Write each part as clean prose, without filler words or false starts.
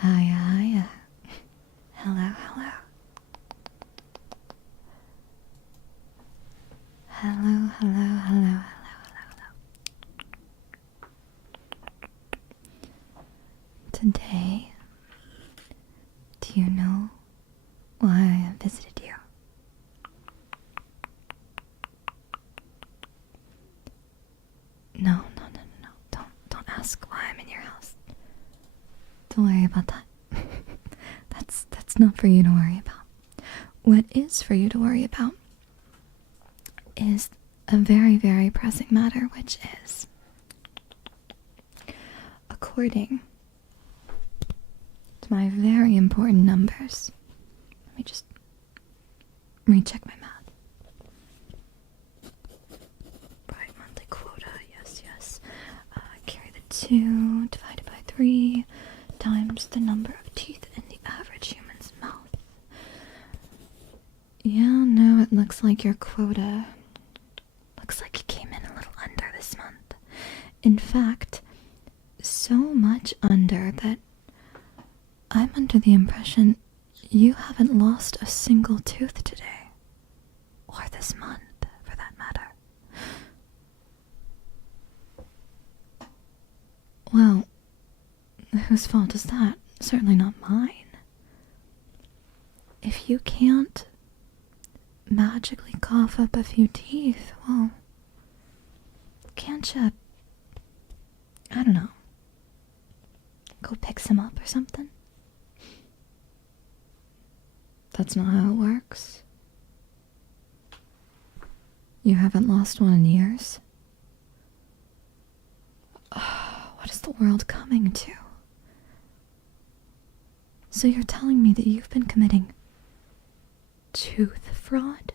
Hiya, hiya. Hello, hello. Hello, hello, hello, hello, hello. Today, do you know why I have visited you? No, no, no, no, no. Don't ask why I'm in your house. Don't worry about that. That's not for you to worry about. What is for you to worry about is a very, very pressing matter, which is, according to my very important numbers, let me just recheck my math. Right, monthly quota, yes, yes. Carry the 2 divided by 3 times the number of teeth in the average human's mouth. Yeah, no, it looks like your quota looks like it came in a little under this month. In fact, so much under that I'm under the impression you haven't lost a single tooth today. Or this month, for that matter. Well, whose fault is that? Certainly not mine. If you can't magically cough up a few teeth, well, can't you, I don't know, go pick some up or something? That's not how it works. You haven't lost one in years? What is the world coming to? So you're telling me that you've been committing tooth fraud?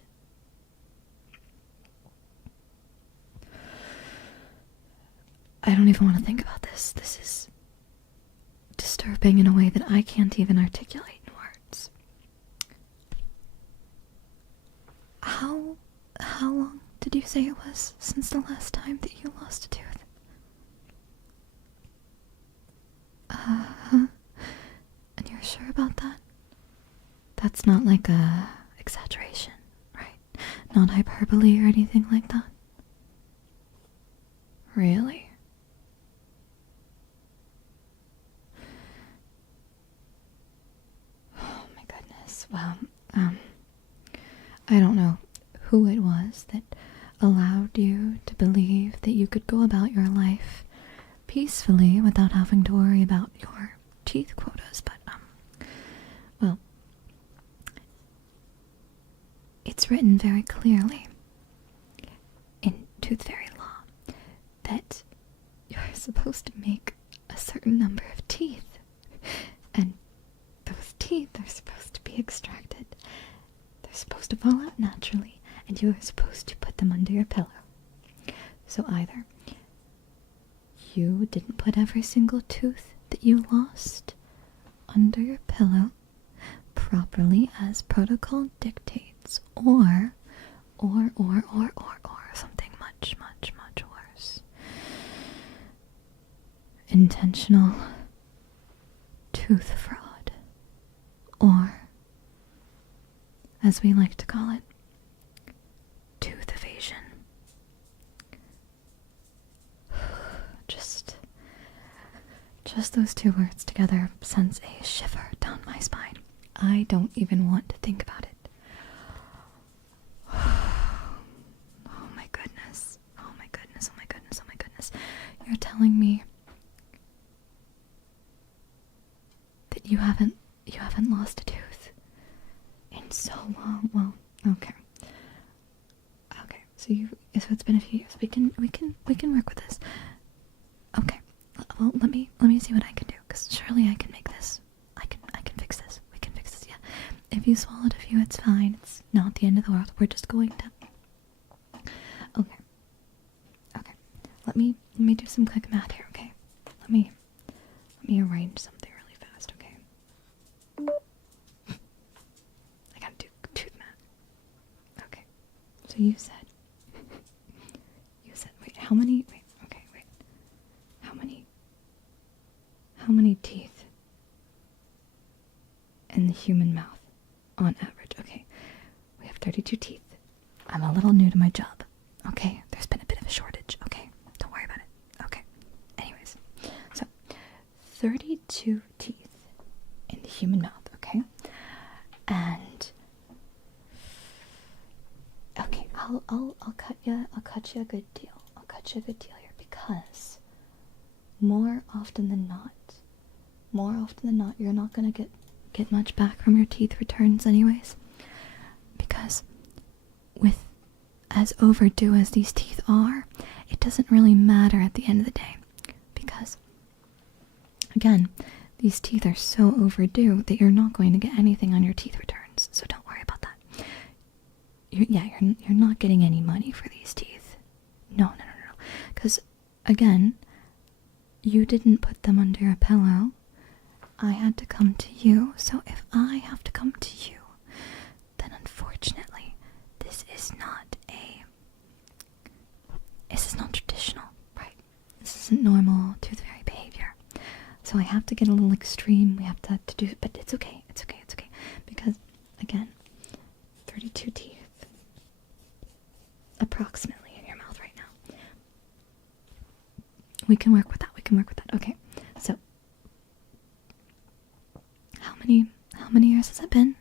I don't even want to think about this. This is disturbing in a way that I can't even articulate in words. How long did you say it was since the last time that you lost a tooth? Uh-huh. And you're sure about that? That's not like a exaggeration, right? Not hyperbole or anything like that? Really? Oh my goodness. Well, I don't know who it was that allowed you to believe that you could go about your life peacefully without having to worry about your teeth quotas, but, well, it's written very clearly in Tooth Fairy law that you're supposed to make a certain number of teeth, and those teeth are supposed to be extracted. They're supposed to fall out naturally, and you are supposed to put them under your pillow. So either you didn't put every single tooth that you lost under your pillow properly as protocol dictates, or something much, much, much worse. Intentional tooth fraud, or, as we like to call it, tooth evasion. Just those two words together sends a shiver down my spine. I don't even want to think about it. Oh my goodness. Oh my goodness. Oh my goodness. Oh my goodness. You're telling me that you haven't lost a tooth in so long. Well, okay. Okay. So it's been a few years. We can work with this. Okay. Well, let me see what I can do, because surely I can make this. I can fix this. We can fix this, yeah. If you swallowed a few, it's fine. It's not the end of the world. We're just going to... Okay. Okay. Let me do some quick math here, okay? Let me arrange something really fast, okay? I gotta do tooth math. Okay. So you said, wait, how many, how many teeth in the human mouth on average. Okay, we have 32 teeth. I'm a little new to my job. Okay, there's been a bit of a shortage. Okay, don't worry about it. Okay, anyways, so 32 teeth in the human mouth. Okay, and okay, I'll cut you a good deal. I'll cut you a good deal here, because more often than not, you're not gonna get much back from your teeth returns anyways. Because with as overdue as these teeth are, it doesn't really matter at the end of the day. Because again, these teeth are so overdue that you're not going to get anything on your teeth returns. So don't worry about that. You're not getting any money for these teeth. No. Because again, you didn't put them under a pillow. I had to come to you. So if I have to come to you, then unfortunately, this is not traditional, right? This isn't normal tooth fairy behavior. So I have to get a little extreme. We have to do it, but it's okay. It's okay. Because again, 32 teeth approximately in your mouth right now. We can work with that. Okay. So how many years has it been?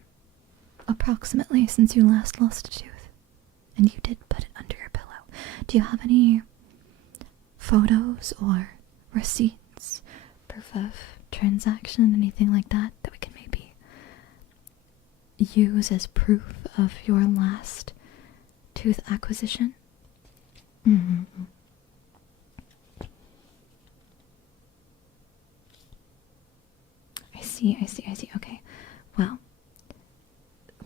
Approximately since you last lost a tooth. And you did put it under your pillow. Do you have any photos or receipts, proof of transaction, anything like that we can maybe use as proof of your last tooth acquisition? I see. Okay. Well,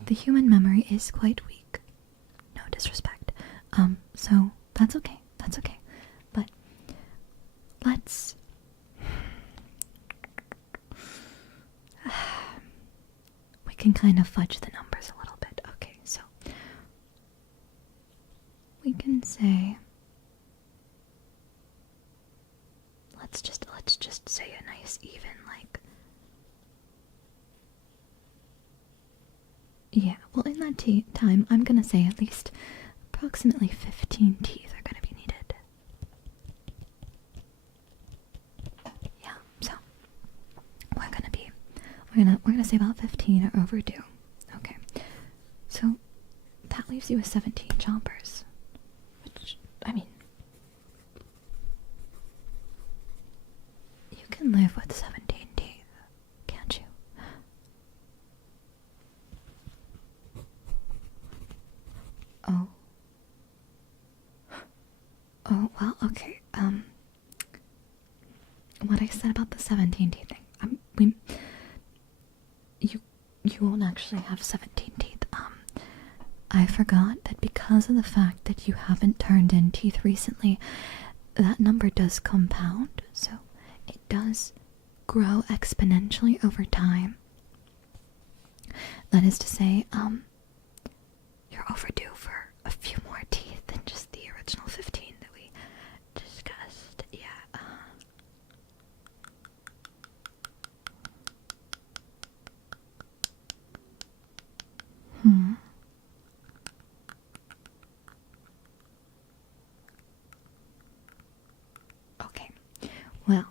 the human memory is quite weak. No disrespect. So that's okay. But let's we can kind of fudge the numbers a little bit. Okay, so we can say let's just say a nice even, like, yeah, well, in that time, I'm gonna say at least approximately 15 teeth are gonna be needed. Yeah, so we're gonna say about 15 are overdue. Okay, so that leaves you with 17 chompers, which, I mean, you can live with 17 teeth, can't you? Oh, well, okay, what I said about the 17 teeth thing, you won't actually have 17 teeth. I forgot that because of the fact that you haven't turned in teeth recently, that number does compound, so it does grow exponentially over time. That is to say, you're overdue for a few more teeth than just the original 15 that we discussed. Yeah. Okay. Well.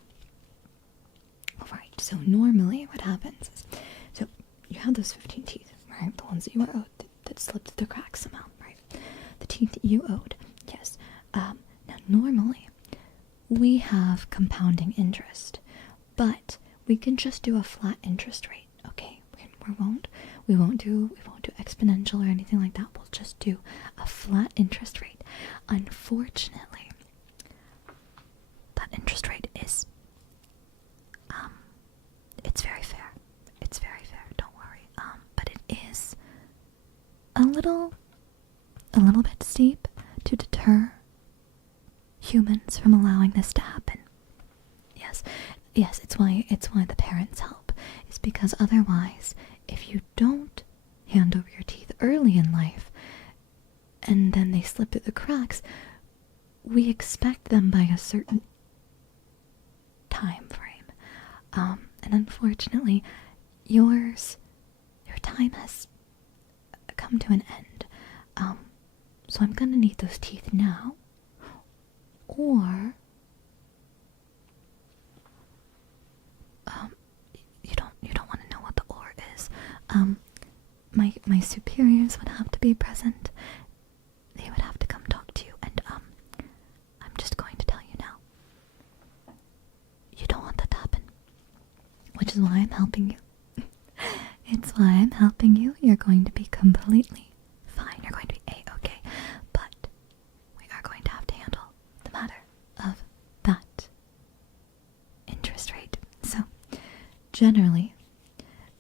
Alright, so normally what happens is, so you have those 15 teeth, right? The ones that you were owed, that slipped through the cracks somehow, right? The teeth that you owed, yes. Now normally we have compounding interest, but we can just do a flat interest rate, okay? We won't do exponential or anything like that. We'll just do a flat interest rate. Unfortunately, that interest rate is it's very fair. It's very fair, don't worry. But it is a little bit steep to deter humans from allowing this to happen. Yes, it's why the parents help. It's because otherwise, if you don't hand over your teeth early in life, and then they slip through the cracks, we expect them by a certain time frame. And unfortunately, yours time has come to an end. So I'm gonna need those teeth now. Or you don't want to know what the or is. My superiors would have to be present. They would have to come talk to you, and I'm just going to tell you now. You don't want that to happen. Which is why I'm helping you. It's why I'm helping you. You're going to be completely fine. You're going to be A-okay. But we are going to have to handle the matter of that interest rate. So, generally,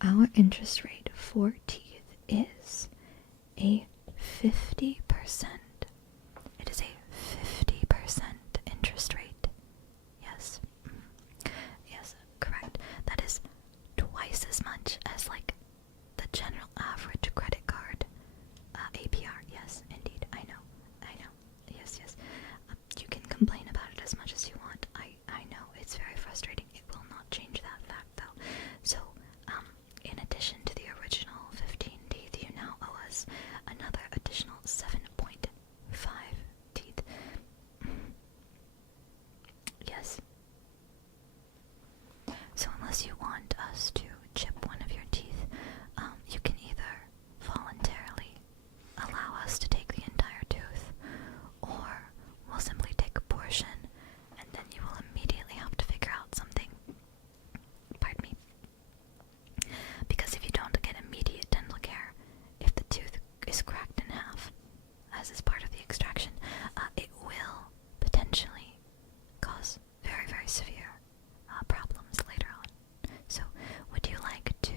our interest rate for teeth is a 50%. It is a 50% interest rate. Yes. Yes, correct. That is twice as much as, like, the general average credit card APR. Yes, indeed. I know. Yes. You can complain about it as much as you want. I know. It's very frustrating. It will not change that fact, though. So, in addition to the original 15 teeth, you now owe us another additional 7.5 teeth. Yes. So unless you want us to chip one of your teeth, you can either voluntarily allow us to take the entire tooth, or we'll simply take a portion, and then you will immediately have to figure out something. Pardon me. Because if you don't get immediate dental care, if the tooth is cracked in half, as is part of the extraction, it will potentially cause very, very severe problems later on. So, would you like to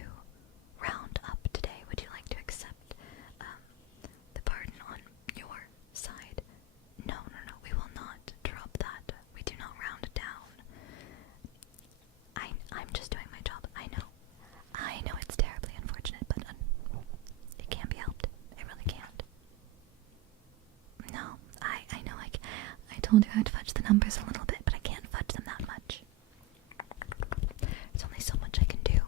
round up today? Would you like to accept the burden on your side? No, we will not drop that. We do not round it down. I'm just doing my job. I know it's terribly unfortunate, but it can't be helped. It really can't. No, I know, I told you I'd fudge the numbers a little bit, but I can't fudge them that much. There's only so much I can do.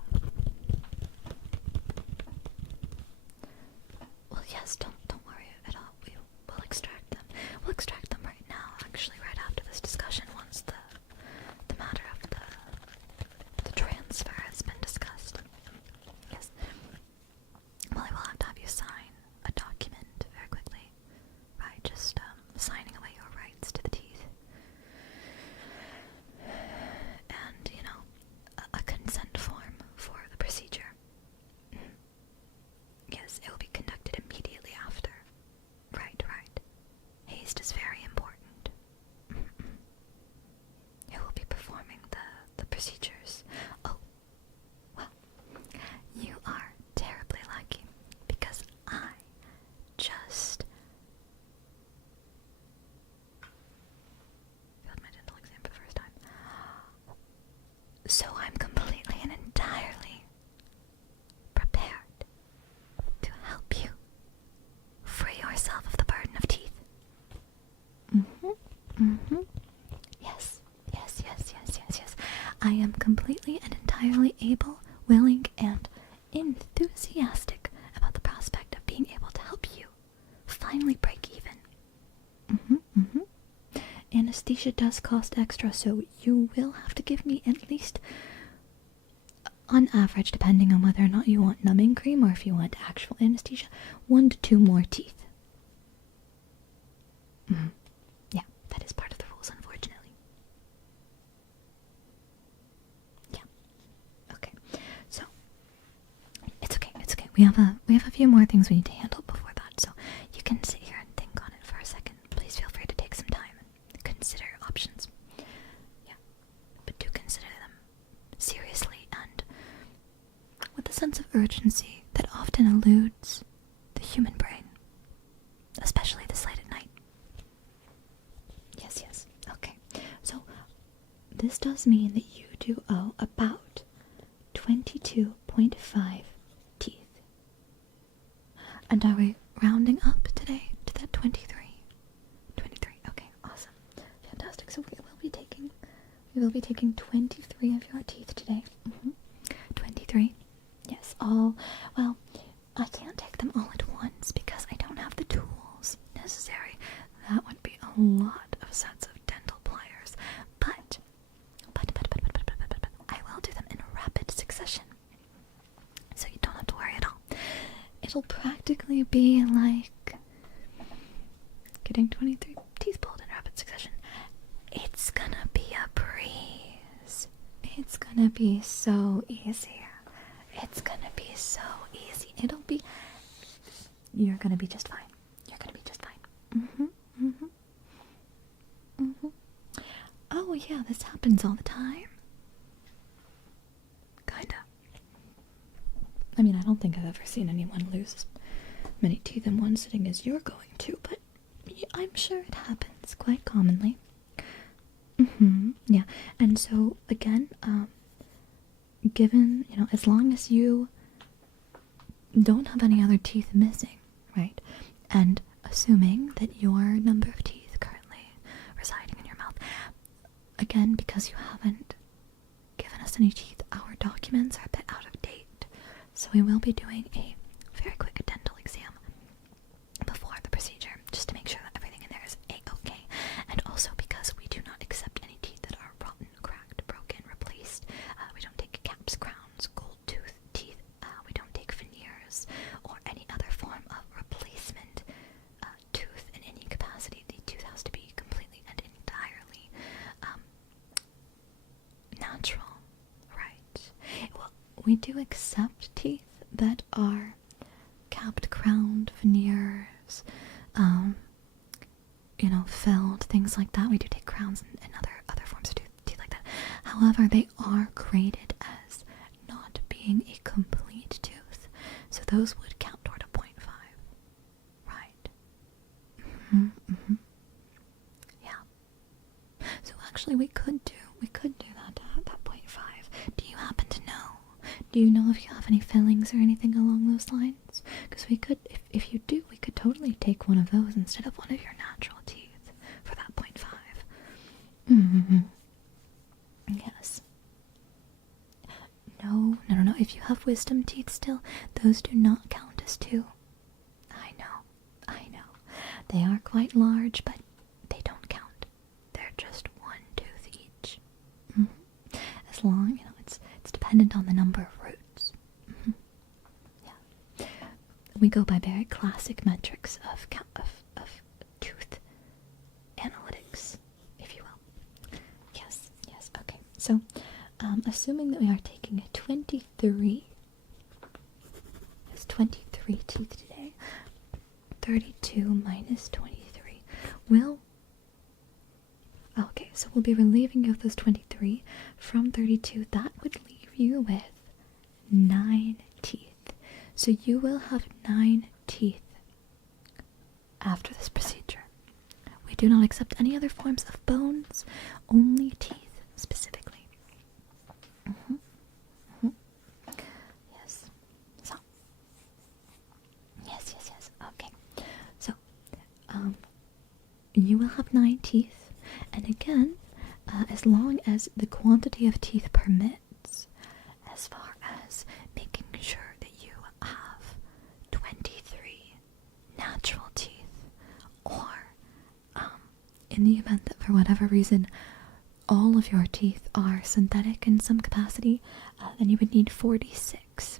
Well, yes, don't worry at all. We'll extract them. We'll extract them right now, actually, right after this discussion, once the matter of the transfer has been discussed. Yes. Well, I will have to have you sign a document very quickly. Right, just signing away your rights to the teeth. And, a consent form for the procedure. Yes, it will be conducted immediately after. Right. Haste is very important. Who will be performing the procedures? Oh, well, you are terribly lucky, because I just failed my dental exam for the first time. So I'm completely and entirely prepared to help you free yourself of the burden of teeth. Yes. I am completely and entirely able, willing, and enthusiastic about the prospect of being able to help you finally break even. Anesthesia does cost extra, so you will have to give me at least, on average, depending on whether or not you want numbing cream or if you want actual anesthesia, 1 to 2 more teeth. Yeah, that is part of the rules, unfortunately. Yeah. Okay. So, it's okay. We have a few more things we need to handle before that, so you can sit here and think on it for a second. Please feel free to take some time and consider your options. Yeah. But do consider them seriously and with a sense of urgency that often eludes the human brain, especially this late at night. Yes. Okay. So, this does mean that you do owe about 22.5 teeth. And are we rounding up today to that 23? 23. Okay, awesome. Fantastic. So we will be taking 23 of your teeth today. 23. Yes, all, well, I can't take them all at once because I don't have the tools necessary. That would be a lot of sets of dental pliers. But I will do them in rapid succession. So you don't have to worry at all. It'll practically be like getting 23 teeth pulled in rapid succession. It's gonna be a breeze. It's gonna be so easy. It's gonna be so easy. You're gonna be just fine. You're gonna be just fine. Oh yeah, this happens all the time. Kinda. I mean, I don't think I've ever seen anyone lose as many teeth in one sitting as you're going to, but I'm sure it happens quite commonly. Yeah, and so, again, given, as long as you don't have any other teeth missing, right, and assuming that your number of teeth currently residing in your mouth, again, because you haven't given us any teeth, our documents are a bit out of date, so we will be doing a very quick dental exam before the procedure, just to make sure that everything in there is a-okay, and also because we do not accept any teeth that are rotten, cracked, broken, replaced. We don't take caps, crowns, gold tooth teeth. We don't take veneers or any other form of replacement tooth in any capacity. The tooth has to be completely and entirely natural, right? Well, we do accept teeth that are capped, crowned, veneers, filled, things like that. We do take crowns and other forms of teeth like that. However, they are graded as not being a complete tooth, so those would count toward a 0.5, right? Yeah. So actually, we could do that 0.5. Do you happen to know? Do you know if you have any fillings or anything along those lines? Because we could, if you do, we could totally take one of those instead of one of your natural teeth for that 0.5. Yes. No. If you have wisdom teeth still, those do not count as 2. I know. They are quite large, but they don't count. They're just 1 tooth each. As long, it's dependent on the number of roots. Yeah. We go by very classic metrics of tooth analytics, if you will. Yes. Okay. So, assuming that we are taking a 23. There's 23 teeth today. 32 minus 23 will. Okay, so we'll be relieving you of those 23 from 32. That would leave you with 9 teeth. So you will have 9 teeth after this procedure. We do not accept any other forms of bones, only teeth specifically. Yes. So. Yes. Okay. So, you will have 9 teeth, and again, as long as the quantity of teeth permits, as far as making sure that you have 23 natural teeth, or in the event that for whatever reason all of your teeth are synthetic in some capacity, then you would need 46.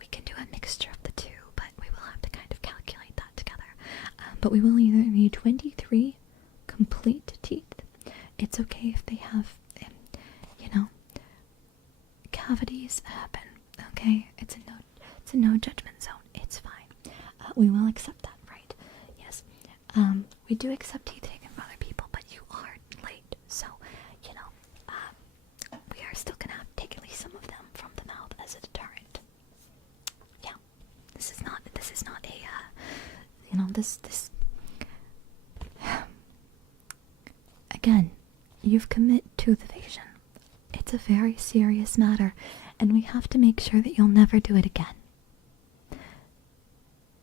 We can do a mixture of the two, but we will have to kind of calculate that together. But we will either need 23 complete teeth. It's okay if they have, cavities happen, okay? It's a no judgment zone. It's fine. We will accept that, right? Yes. We do accept teeth taken from other people, but you are late, so, we are still gonna have to take at least some of them from the mouth as a deterrent. Yeah. This is not a, this again, you've committed tooth evasion. It's a very serious matter, and we have to make sure that you'll never do it again.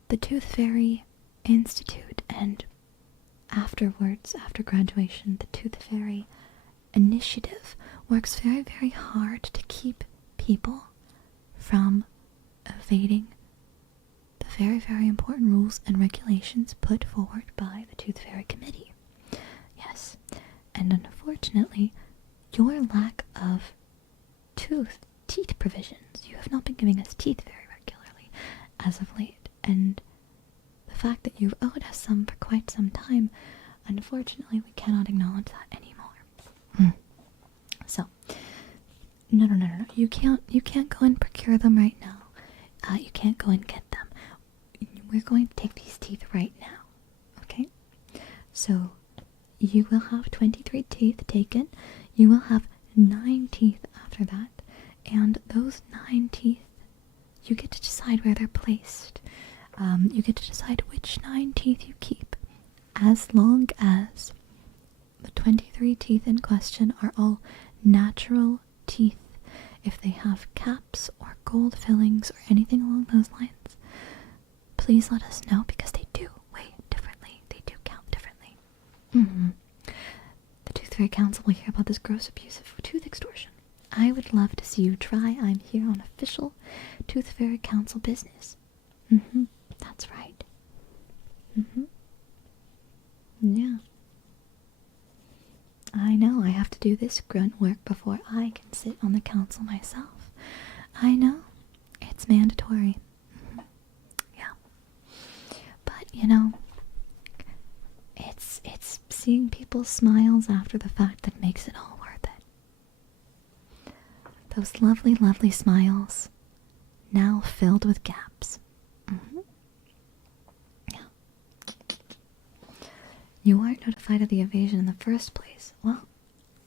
The Tooth Fairy Institute, and afterwards, after graduation, the Tooth Fairy Initiative works very, very hard to keep people from evading very, very important rules and regulations put forward by the Tooth Fairy Committee. Yes, and unfortunately, your lack of teeth provisions, you have not been giving us teeth very regularly as of late, and the fact that you've owed us some for quite some time, unfortunately, we cannot acknowledge that anymore. So, no. You can't go and procure them right now. You can't go and get them. We're going to take these teeth right now. Okay? So, you will have 23 teeth taken. You will have 9 teeth after that. And those 9 teeth, you get to decide where they're placed. You get to decide which 9 teeth you keep, as long as the 23 teeth in question are all natural teeth. If they have caps or gold fillings or anything along those lines, please let us know, because they do weigh differently. They do count differently. The Tooth Fairy Council will hear about this gross abuse of tooth extortion. I would love to see you try. I'm here on official Tooth Fairy Council business. That's right. Yeah. I know, I have to do this grunt work before I can sit on the council myself. I know, it's mandatory. Yeah. But, it's seeing people's smiles after the fact that makes it all worth it. Those lovely, lovely smiles, now filled with gaps. You weren't notified of the evasion in the first place. Well,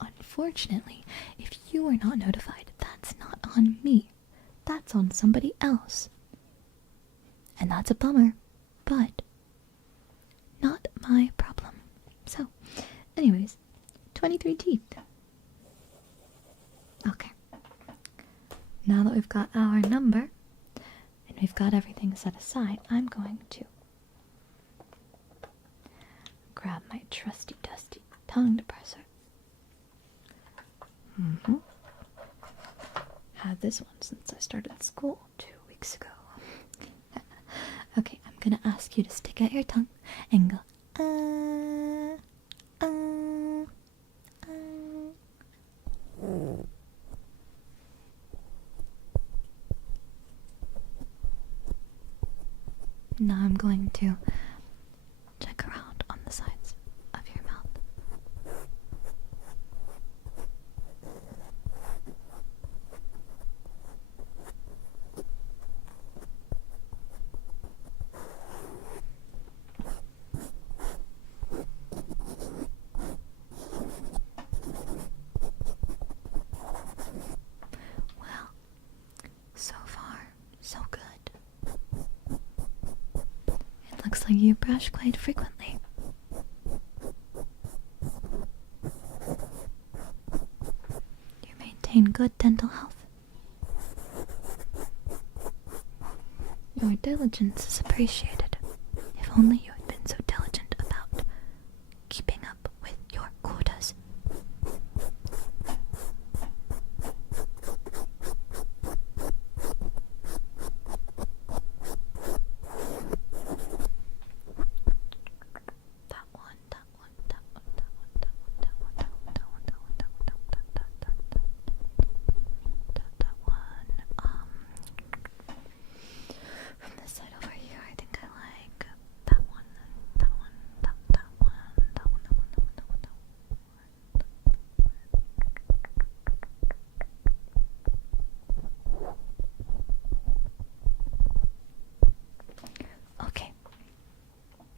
unfortunately, if you were not notified, that's not on me. That's on somebody else. And that's a bummer, but not my problem. So, anyways, 23 teeth. Okay. Now that we've got our number, and we've got everything set aside, I'm going to grab my trusty dusty tongue depressor. Had this one since I started school 2 weeks ago. Okay, I'm gonna ask you to stick out your tongue and go Now I'm going to check around on the sides of your mouth. Well, so far, so good. It looks like you brush quite frequently. You maintain good dental health. Your diligence is appreciated. If only you had been so diligent about keeping up with your quotas.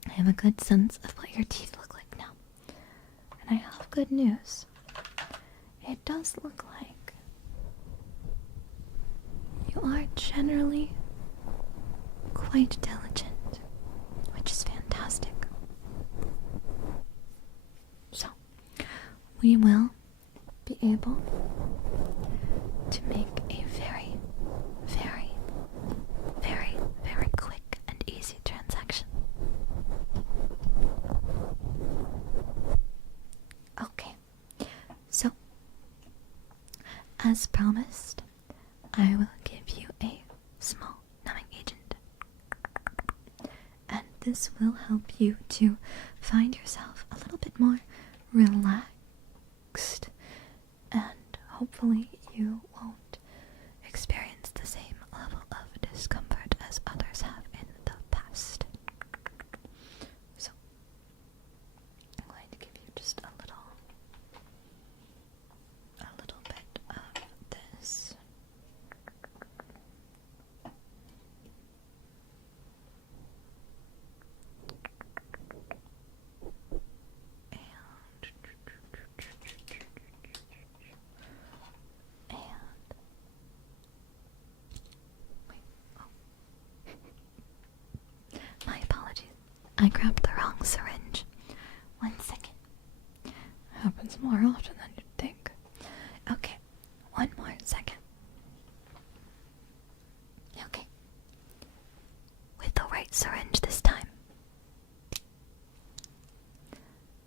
I have a good sense of what your teeth look like now. And I have good news. It does look like you are generally quite diligent, which is fantastic. So, we will be able to make a very, very, very, very quick and easy transaction. Okay, so as promised, I will give you a small numbing agent. this will help you to find yourself a little bit more relaxed, and hopefully you won't experience the same level of discomfort as others have in the past. So, I'm going to give you just a little bit of this. My apologies. I grabbed the wrong syringe. 1 second. Happens more often than you'd think. Okay, 1 more second. Okay. With the right syringe this time.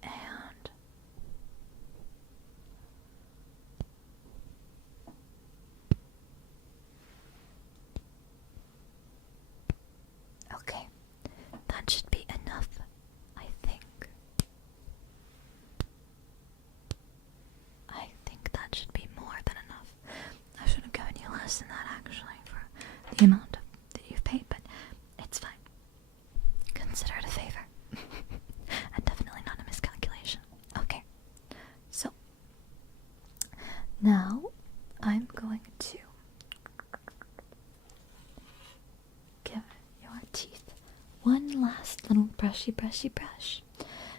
And okay, that should be enough, I think. I think that should be more than enough. I should have given you less than that, actually, for the amount that you've paid, but it's fine. Consider it a favor. And definitely not a miscalculation. Okay, so now I'm going to give your teeth one last little brushy brush.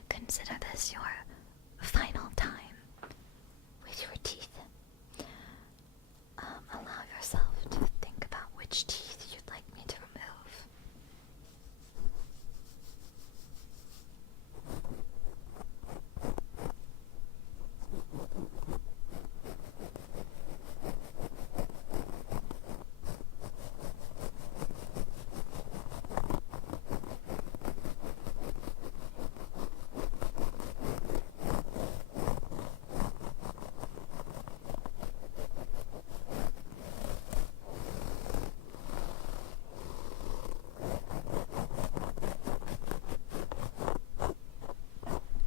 Consider this your final time with your teeth. Allow yourself to think about which teeth you'd like me to remove.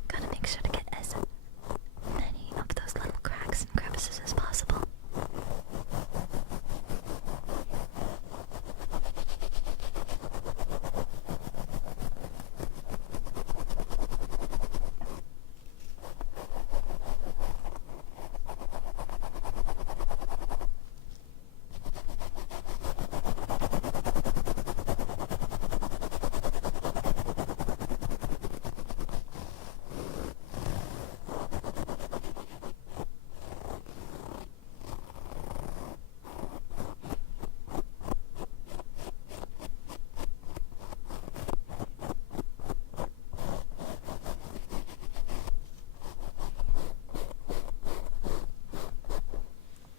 Gotta make sure to get as many of those little cracks and crevices as possible.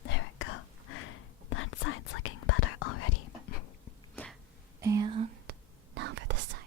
There we go. That side's looking better already. And now for this side.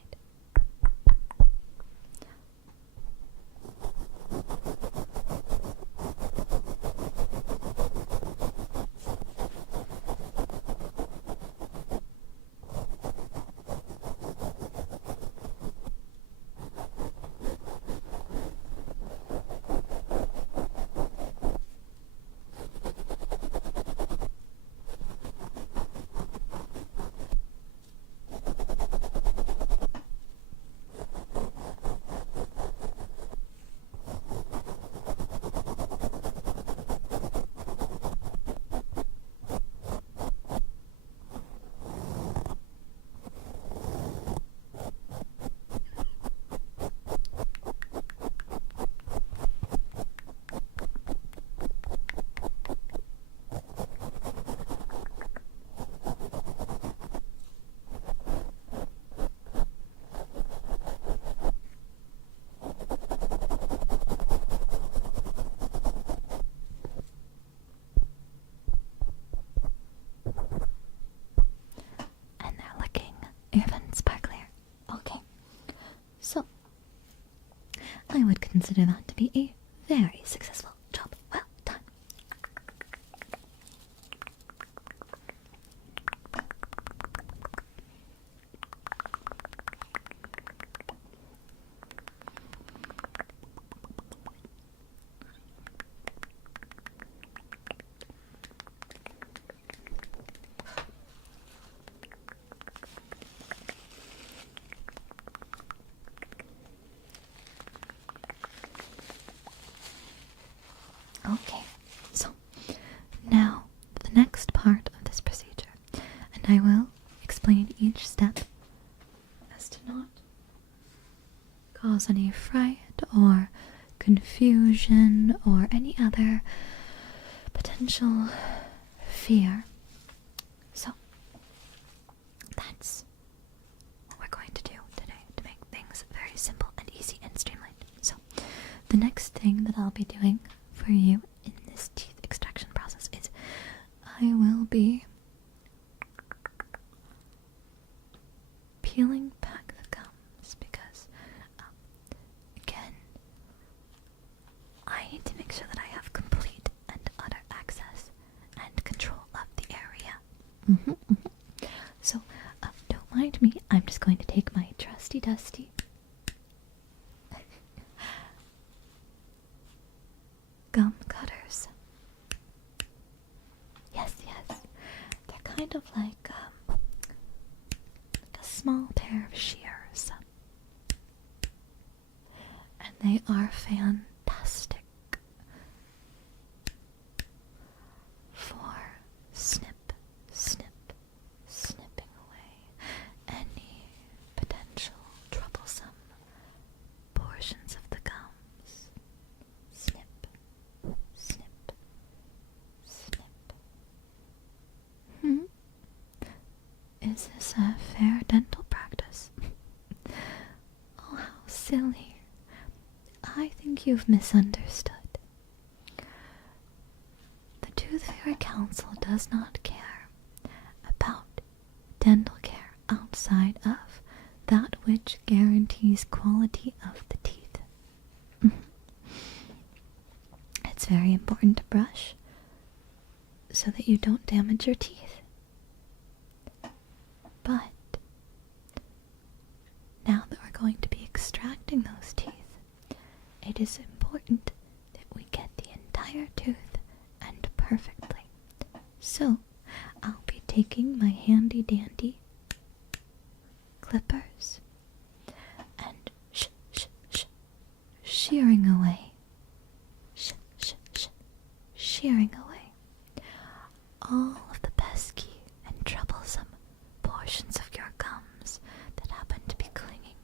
Even sparklier. Okay, so I would consider that to be a very successful job. Well done. cause any fright or confusion or any other potential fear. So, that's what we're going to do today to make things very simple and easy and streamlined. So, the next thing that I'll be doing for you in this teeth extraction process is I will be peeling back the gums because, again, I need to make sure that I have complete and utter access and control of the area. So, don't mind me, I'm just going to take my trusty dusty gum cutters. Yes, they're kind of like a small pair of shears, and they are fantastic for snipping away any potential troublesome portions of the gums. Snip, snip, snip. Is this a fair dental practice? Oh, how silly. I think you've misunderstood. The Tooth Fairy Council does not care about dental care outside of that which guarantees quality of the teeth. It's very important to brush so that you don't damage your teeth. But now that we're going to be extracting those teeth, it is important that we get the entire tooth and perfectly. So, I'll be taking my handy dandy clippers and shearing away. Shearing away all of the pesky and troublesome portions of your gums that happen to be clinging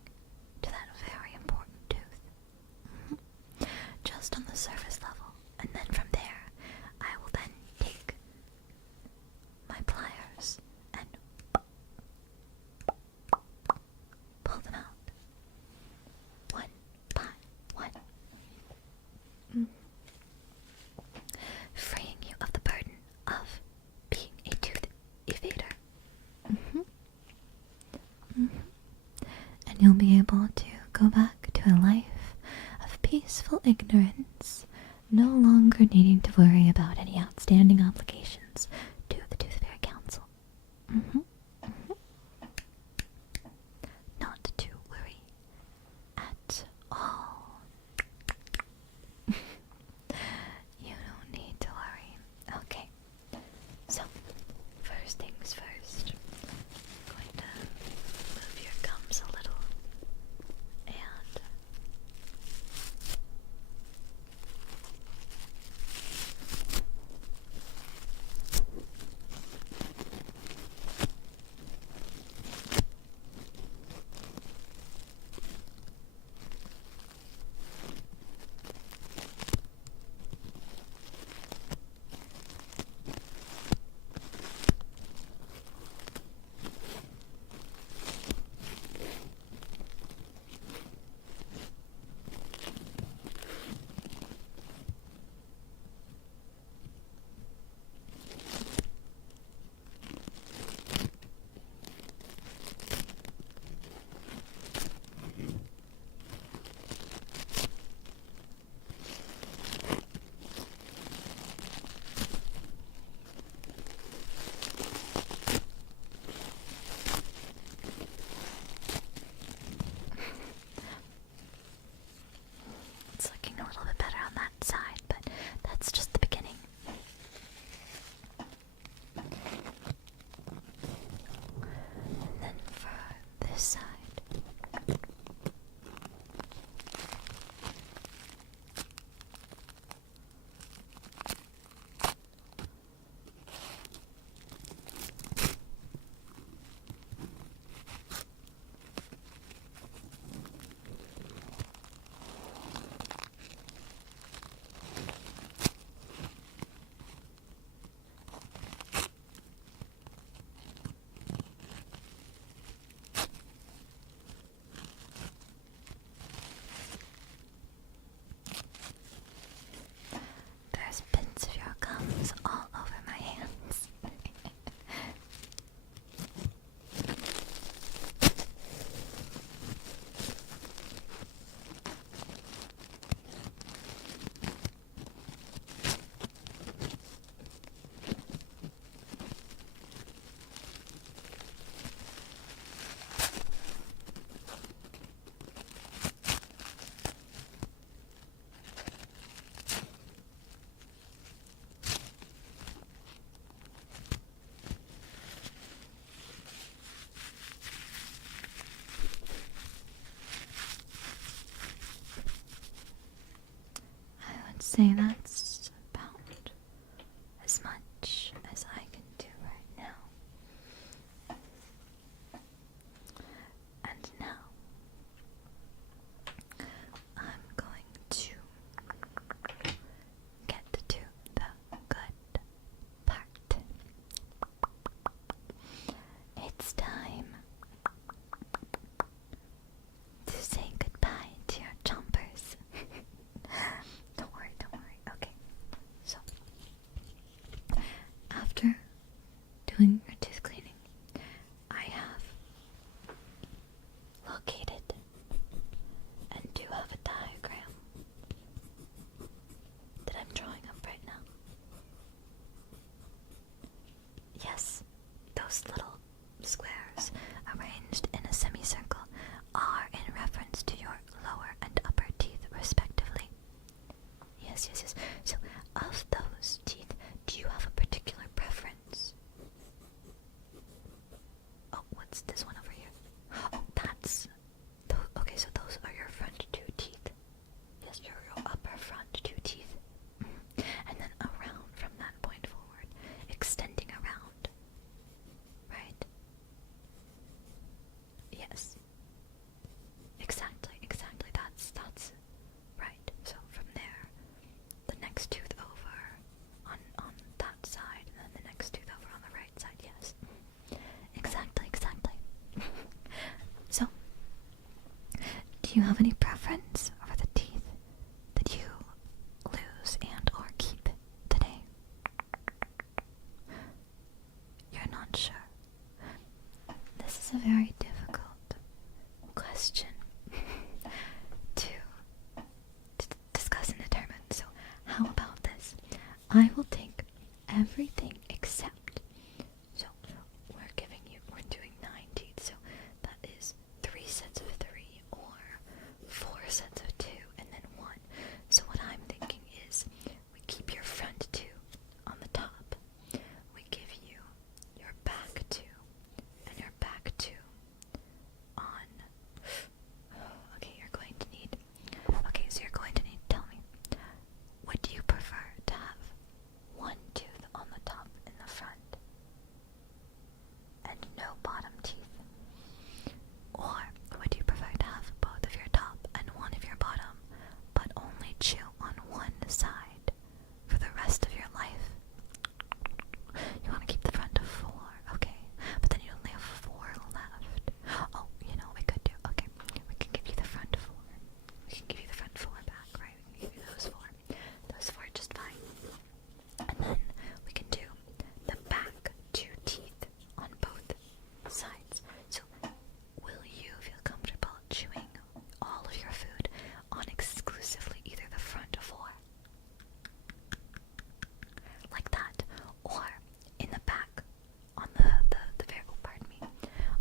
to that very important tooth. Just on the surface level, and then from there, I will then take my pliers and pull them out, one by one, freeing you of the burden of being a tooth evader. And you'll be able to go back to a life of peaceful ignorance, no longer needing to worry about any outstanding obligations to the Tooth Fairy Council. Not to worry at all. You don't need to worry. Okay, so first things first. I'm going to move your gums a little and say that's about as much as I can do right now. And now I'm going to get to the good part. It's time to say goodbye to your chompers. Don't worry. Okay, so after doing your tooth cleaning, I have located and do have a diagram that I'm drawing up right now. Yes, those little squares arranged in a semicircle are in reference to your lower and upper teeth, respectively. Yes. So, of those teeth, do you have a particular preference? Oh, what's this one over here? Oh, that's... Okay, so those are your front two teeth. Yes, your upper front two teeth. And then around from that point forward, extending around. Right? Yes. Exactly. That's right. So from there, the next tooth over on that side, and then the next tooth over on the right side. Yes. Exactly. So, do you have any preference over the teeth that you lose and or keep today? You're not sure. This is a very difficult question to discuss and determine. So how about this? I will take everything except, so we're doing 9 teeth, so that is 3 sets of 3 or 4 sets of 2 and then 1. So what I'm thinking is we keep your front 2 on the top. We give you your back 2 and your back 2 on... Okay, so you're going to need to tell me, would you prefer to have 1 tooth on the top in the front and no bottom teeth? Or would you prefer to have both of your top and 1 of your bottom, but only chew on 1 side for the rest of your life? You want to keep the front of 4, okay, but then you only have 4 left. Oh, you know what we could do? Okay, we can give you the front 4. We can give you the front 4 back, right? We can give you those 4. Those 4 are just fine. And then we can do the back 2 teeth on both sides. So, will you feel comfortable chewing all of your food on exclusively either the front 4, like that, or in the back on the very,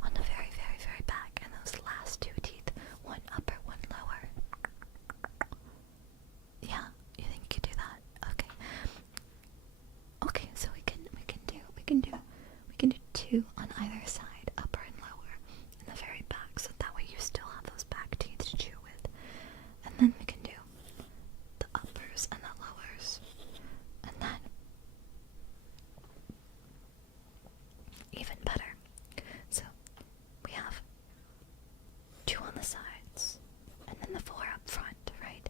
on the very, very, very back, and those last 2 teeth, 1 upper, 1 lower? Yeah, you think you could do that? Okay, so we can do 2 on either side, upper and lower, in the very back, so that way you still have those back teeth to chew with. And then we can do the uppers and the lowers, and then even better. So we have 2 on the sides, and then the 4 up front, right?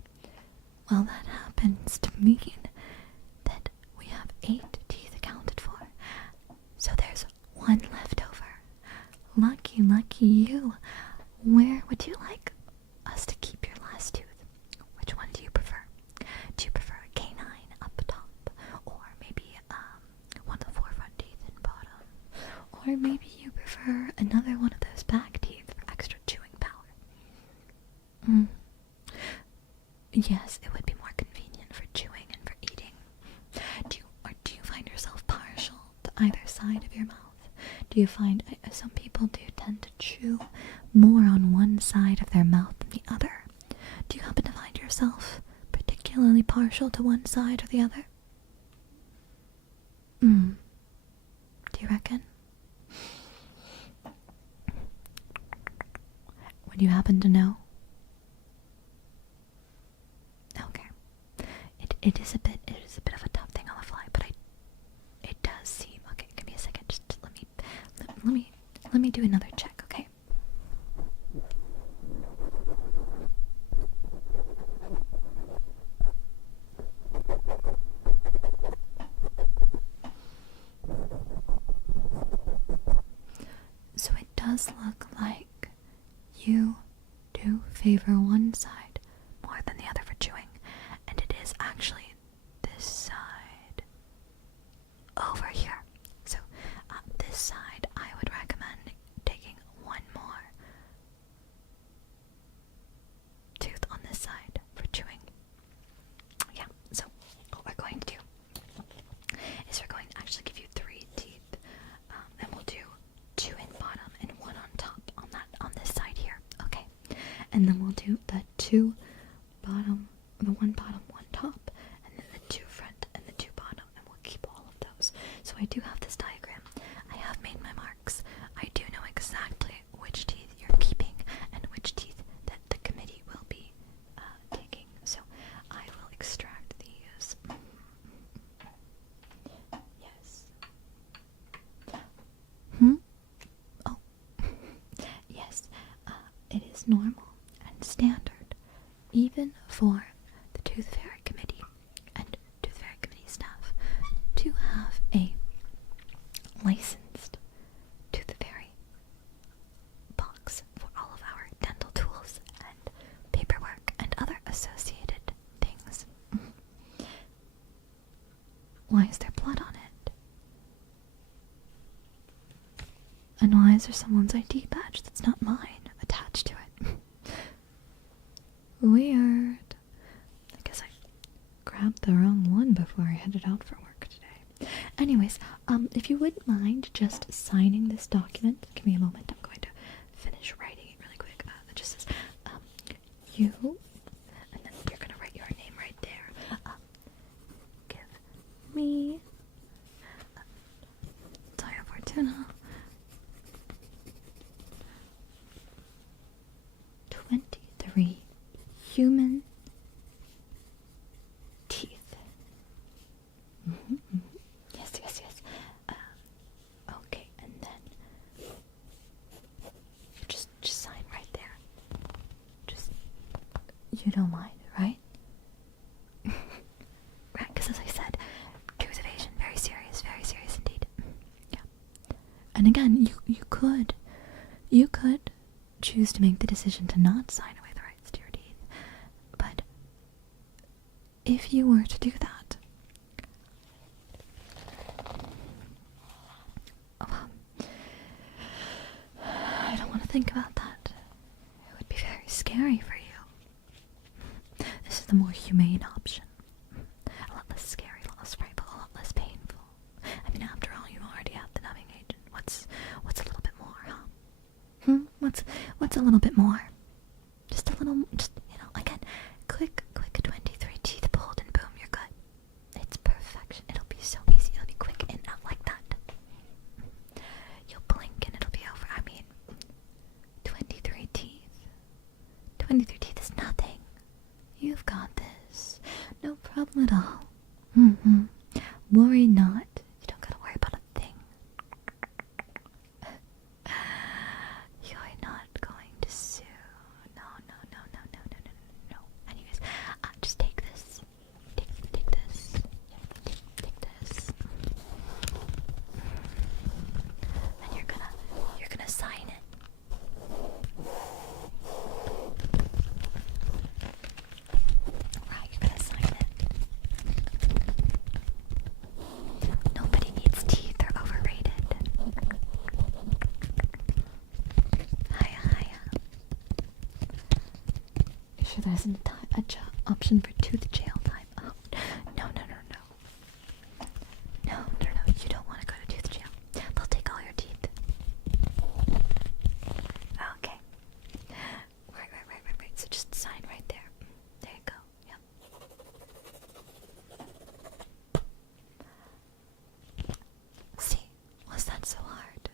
Well, that happens to mean that we have 8 teeth accounted for. So there's 1 left over. Lucky you. Where would you like us to keep your last tooth? Which one do you prefer? Do you prefer a canine up top? Or maybe one of the 4 front teeth and bottom? Or maybe you prefer another one of those back teeth for extra chewing power? Yes, it would be more convenient for chewing and for eating. Do you find yourself partial to either side of your mouth? Do you find some people do tend to chew more on one side of their mouth than the other? Do you happen to find yourself particularly partial to one side or the other? Do you reckon? Would you happen to know? Okay. It it is a bit of a tough thing on the fly, but it does seem okay. Give me a second. Just let me do another check, okay? So it does look like you do favor one side more than the other for chewing, and it is actually this side over here. So this side, I would recommend taking one more tooth on this side for chewing. Yeah, so what we're going to do is we're going to actually give you 3 teeth, and we'll do 2 in bottom and 1 on top on this side here, okay? And then we'll do the 2 bottom, the 1 bottom, 1 top, and then the 2 front and the 2 bottom, and we'll keep all of those. So I do have this diagram. I have made my marks. I do know exactly which teeth you're keeping and which teeth that the committee will be taking. So I will extract these. Yes. Oh. Yes. It is normal and standard, even for the Tooth Fairy Committee and Tooth Fairy Committee staff, to have a licensed Tooth Fairy box for all of our dental tools and paperwork and other associated things. Why is there blood on it? And why is there someone's ID badge that's not mine attached to it? Weird. I guess I grabbed the wrong one before I headed out for work today. Anyways, if you wouldn't mind just signing this document, give me a moment. I'm going to finish writing it really quick. It just says, you, and then you're going to write your name right there. Give me Daiya Fortuna 23 human teeth. Yes. Okay, and then just sign right there. Just, you don't mind, right? Right, because as I said, tooth evasion, very serious indeed. Yeah. And again, you could choose to make the decision to not sign away the rights to your teeth, but if you were to do that, I don't want to think about that. It would be very scary for you. This is the more humane option. A lot less scary, a lot less frightful, a lot less painful. I mean, after all, you already have the numbing agent. What's a little bit more, huh? What's a little bit more? Just a little, again, quick 23 teeth pulled and boom, you're good. It's perfection. It'll be so easy. It'll be quick and out like that. You'll blink and it'll be over. I mean, 23 teeth. 23 teeth is nothing. You've got this. No problem at all. Worry not. You don't gotta worry about a thing. You're not going to sue. No. Anyways, just take this. Take this. Take this. And you're gonna sign it. Right, you're gonna sign it. Nobody needs teeth, they're overrated. Hiya. You sure there isn't a option for tooth jail time? Oh, no. You don't want to go to tooth jail. They'll take all your teeth. Okay. Right. So just sign right there. There you go. Yep. See, was that so hard?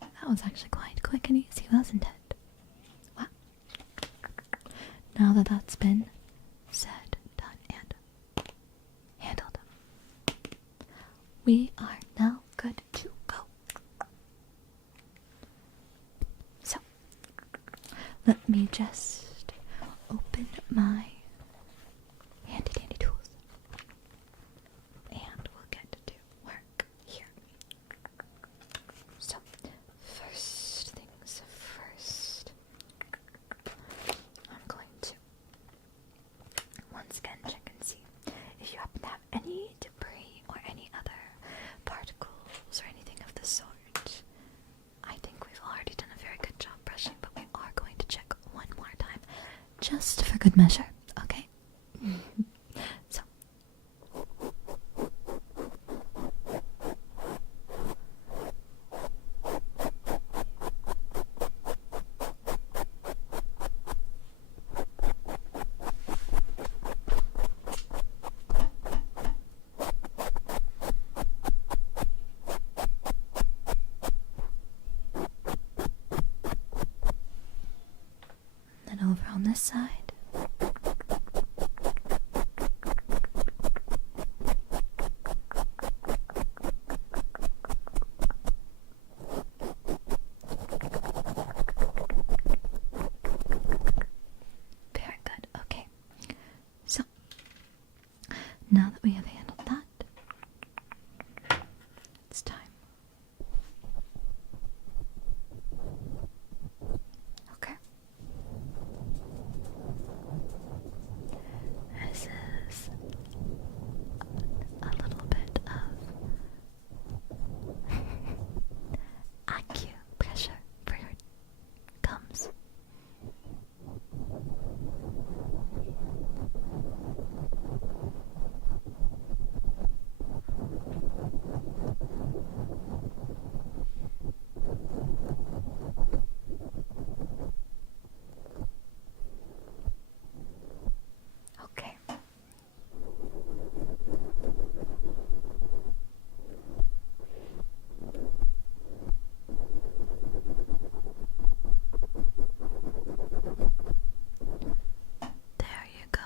That was actually quite quick and easy, wasn't it? Well, now that that's been said, done, and we are now good to go. So, let me just open my handy dandy tools and we'll get to work here. So, first things first, I'm going to once again check and see if you happen to have any debris or any other particles or anything of the sort. I think we've already done a very good job brushing, but we are going to check one more time, just for good measure, okay? So. Then over on this side. Very good. Okay. So, now that we have handled that, it's time. Okay. This is a little bit of acupressure for your gums. Okay. There you go.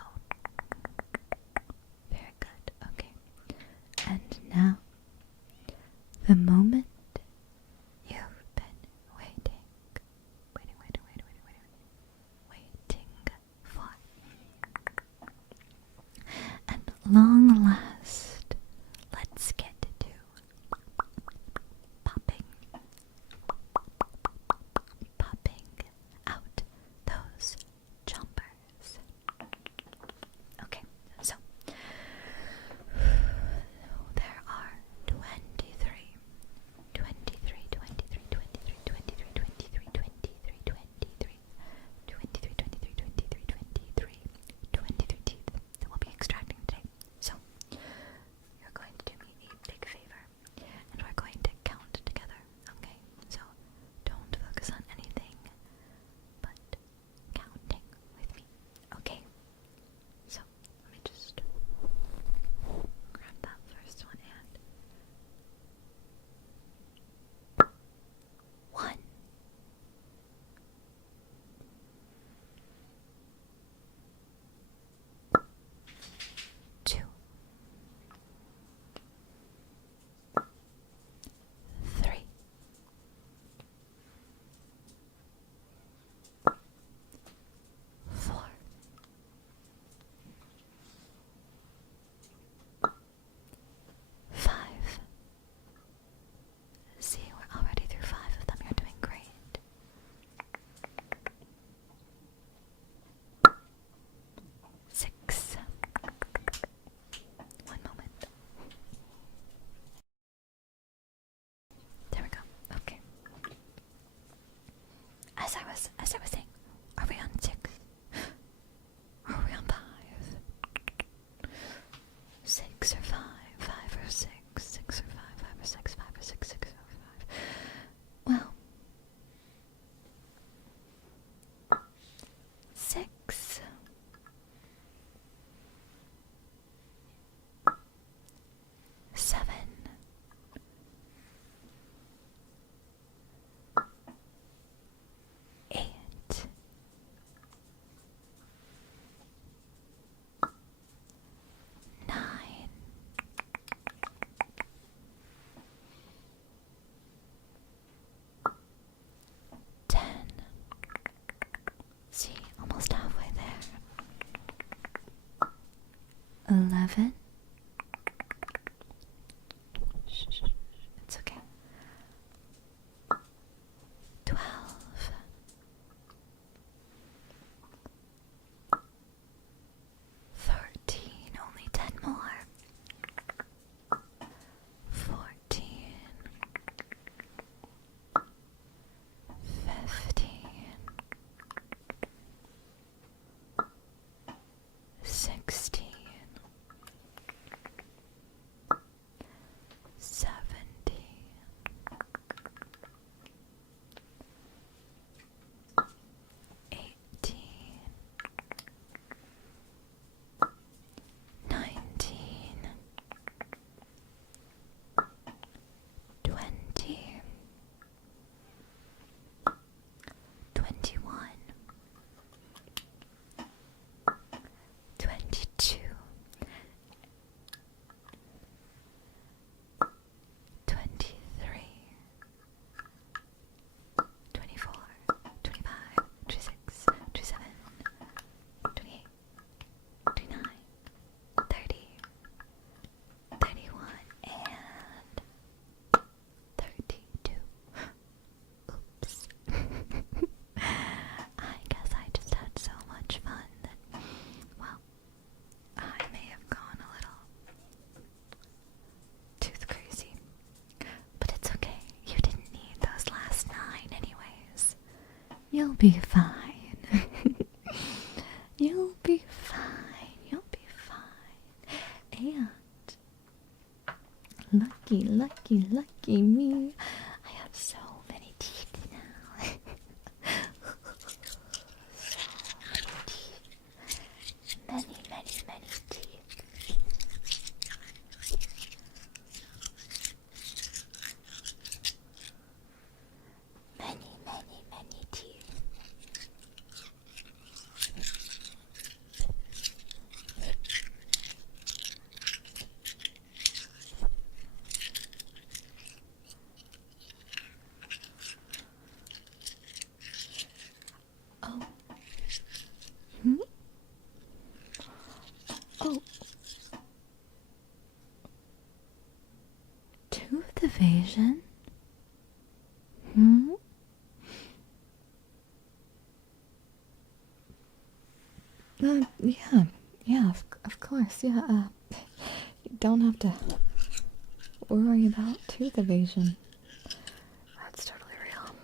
Very good. Okay. And now, the moment you've been waiting for. And long last, let's get to popping out those jumpers. Okay, so there are 23, 23, 23, 23, 23, 23, 23, 23, 23, 23, 23, 23, 23 teeth that we'll be extracting today. So, you're going to do me a big favor, and we're going to count together, okay? So, don't focus on anything but counting with me, okay? So, let me just grab that first one and 1, 2, 3, 4, 5. See, we're already through 5 of them. You're doing great. 6. One moment. There we go. Okay. As I was saying, are we on 6? Or are we on 5? 6 or 5, 5 or 6, 6 or 5, 5 or 6, 5 or 6, 6 or 5. Well, 6. 7. 8. 11. It's okay. 12. 13. Only 10 more. 14. 15. 16. 17. 18. 19. 20. 21. 22. 23. 24. 25. 26. 27. 28. 29. 30. 31. And 32. Oops. I guess I just had so much fun that, well, I may have gone a little tooth crazy. But it's okay. You didn't need those last 9 anyways. You'll be fine. You'll be fine. You'll be fine. And lucky, lucky, lucky me. I have so many teeth now. So many teeth. Many, many, many teeth. Many, many, many teeth. Oh. Oh. Tooth evasion? Yeah, of course, yeah, you don't have to worry about tooth evasion. That's totally real.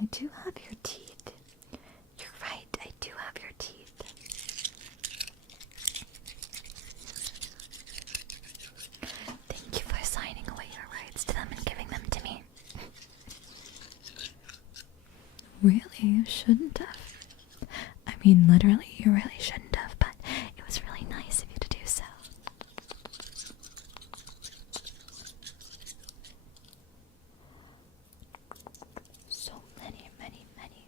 I do have your teeth. You're right, I do have your teeth. Thank you for signing away your rights to them and giving them to me. Really, you shouldn't have. I mean, literally, you really shouldn't have, but it was really nice of you to do so. So many, many, many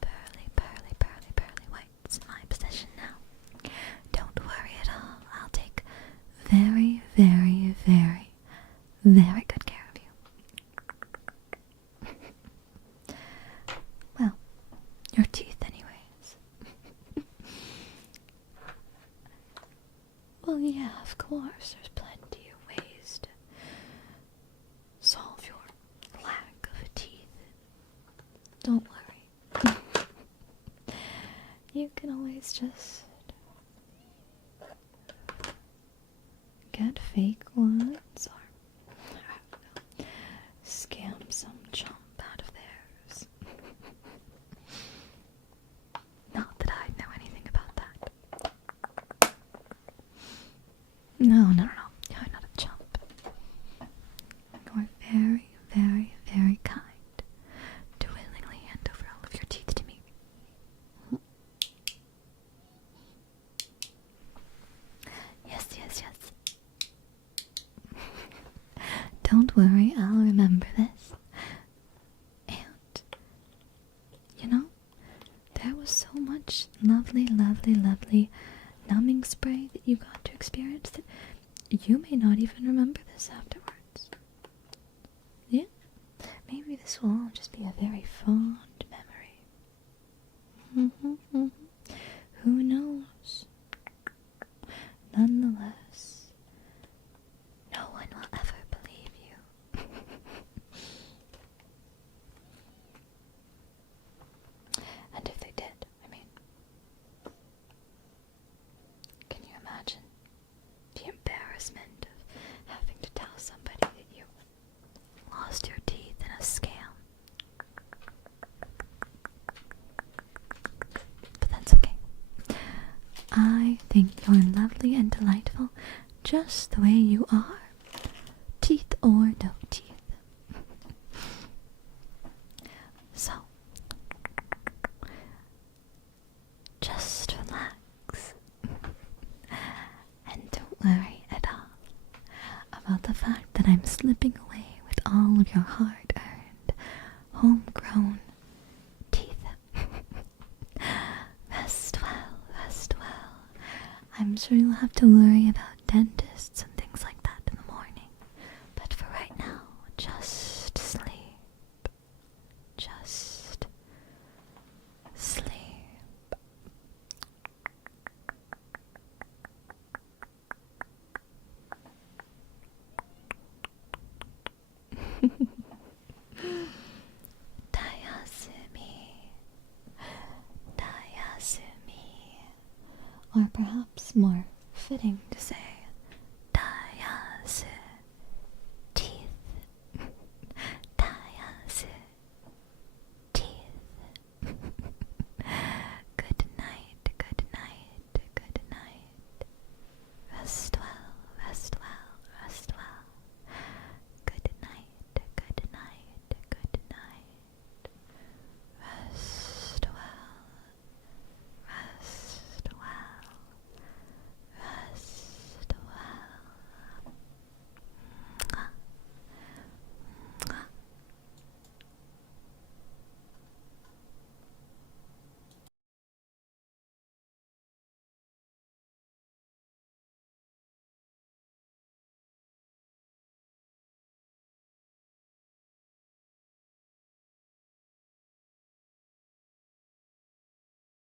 pearly, pearly, pearly, pearly whites in my possession now. Don't worry at all. I'll take very, very, very, very good care of you. Well, your teeth anyways. Well, yeah, of course, there's plenty of ways to solve your lack of teeth. Don't worry. You can always just get fake ones or, I don't know, scam some chump out of theirs. Not that I know anything about that. No. You're not a chump. You're very, very, very kind to willingly hand over all of your teeth to me. Yes. Don't worry, I'll remember this. And, you know, there was so much lovely, lovely, lovely numbing spray that you got to experience that You may not even remember this afterwards. Yeah, maybe this will all just be a very fond memory. Who knows? Nonetheless, no one will ever believe you. And if they did, I mean, can you imagine the embarrassment of having to tell somebody that you lost your teeth in a scam? But that's okay. I think you're lovely and delightful just the way you are, teeth or no teeth. So, just relax and don't worry at all about the fact that I'm slipping away with all of your hard-earned, homegrown teeth. Rest well, rest well. I'm sure you'll have to worry about dentists and things like that in the morning. But for right now, just sleep. Just sleep. Dayasumi. Dayasumi. Or perhaps more fitting to say